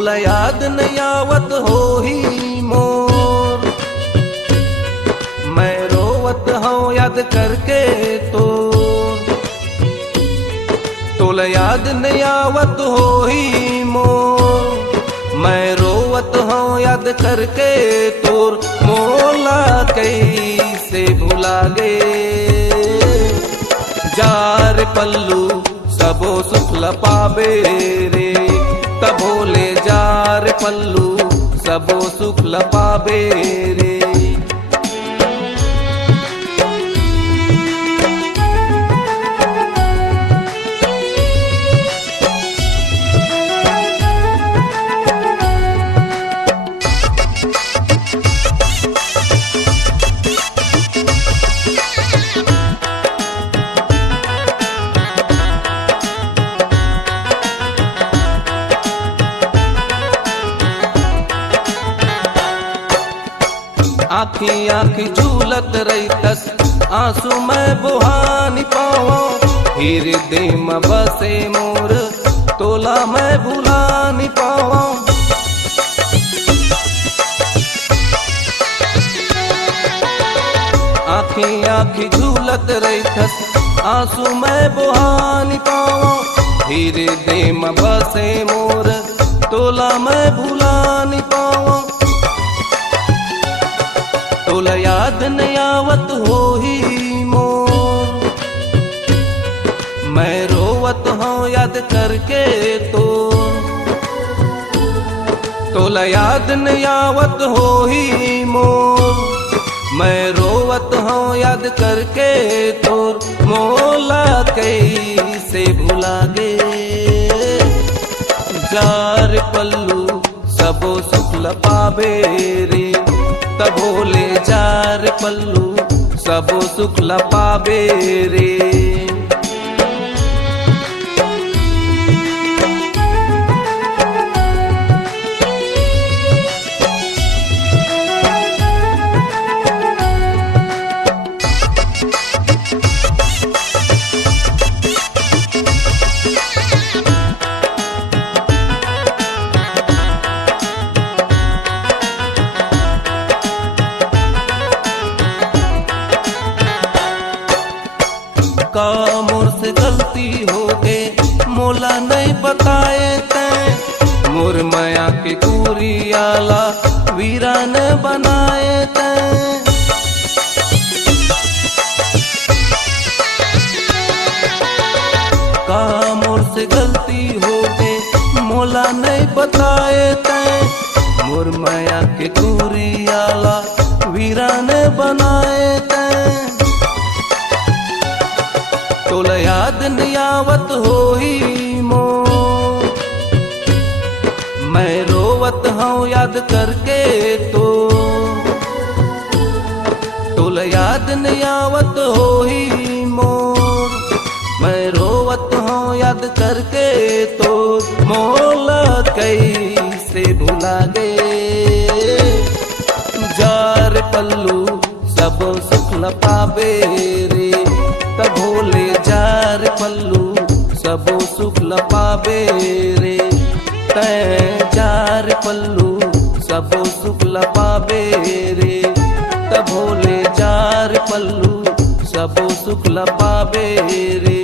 तोला याद नहीं आवत हो ही मोर, मैं रोवत हूँ याद करके तो। तोला याद नहीं आवत हो ही मोर, मैं रोवत हूँ याद करके तोर। मोला कैसे भुला गे जार पल्लू सबो सुख लपावे रे, तभोले जार पल्लू सबो सुख लपावे रे। आँखी आँखी झूलत रहीतस आंसू मैं बुहानी पावा, हृदय में बसे मोर तोला मैं भुलानी पावा। आँखी आँखी झूलत रहीतस आंसू मैं बुहानी पावा, हृदय में बसे मोर तोला मैं भुलानी पावा। तोला याद नहीं आवत हो ही मोर, मैं रोवत हूँ याद करके तो। तोला याद नहीं आवत हो ही मोर, मैं रोवत हूँ याद करके तोर। मोला कैसे भुला गे जार पल्लू सबो सुख लपावे रे, तभोले जार पल्लू सबो सुख लपावे रे। का मोर से गलती हो गए मोला नहीं बताए तैं, मोर माया के पूरी आला वीरान बनाए तैं। का मोर से गलती हो गए मोला नहीं बताए तैं, मोर माया के पूरी आला वीरान बनाए तैं। तोला याद नहीं आवत हो ही मोर, मैं रोवत हूँ याद करके तो। तोला याद नहीं आवत हो ही मोर, मैं रोवत हूँ याद करके तो। मोला कैसे भुला गे जार पल्लू सबो सुख लपावे रे, तभोले जार पल्लू सबो सुख लपावे रे। तैं जार पल्लू सबो सुख लपावे रे, तभोले जार पल्लू सबो सुख लपावे रे।